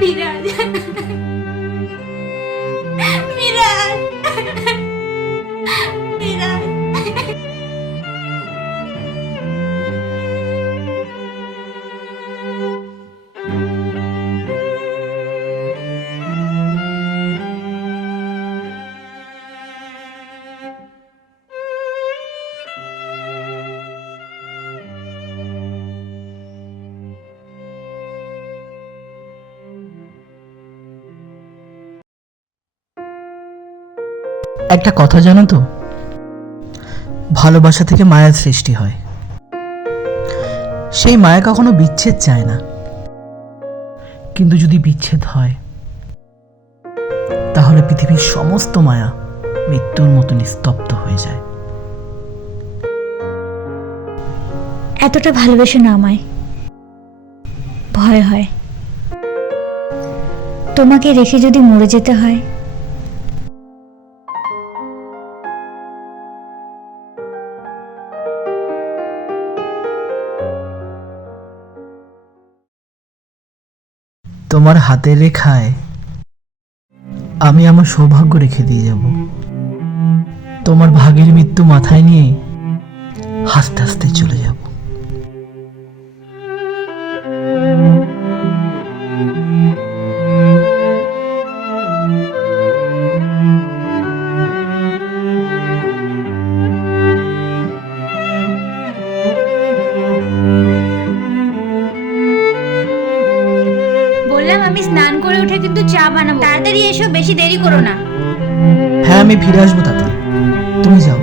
বিরাজ, বিরাজ, বিরাজ। একটা কথা জানো তো, ভালোবাসা থেকে মায়ার সৃষ্টি হয়। সেই মায়া কখনো বিচ্ছেদ চায় না, কিন্তু যদি বিচ্ছেদ হয় তাহলে পৃথিবীর সমস্ত মায়া মৃত্যুর মতো নিস্তব্ধ হয়ে যায়। এতটা ভালোবেসো না আমায়, ভয় হয় তোমাকে রেখে যদি মরে যেতে হয়। তোমার হাতের রেখায় আমি আমার সৌভাগ্য রেখে দিয়ে যাব। তোমার ভাগের মৃত্যু মাথায় নিয়ে হাসতে হাসতে চলে যাব। বললাম আমি স্নান করে উঠে কিন্তু চা বানাবো, তাড়াতাড়ি এসো, বেশি দেরি করো না। হ্যাঁ, আমি ফিরে আসবো তাতে, তুমি যাও।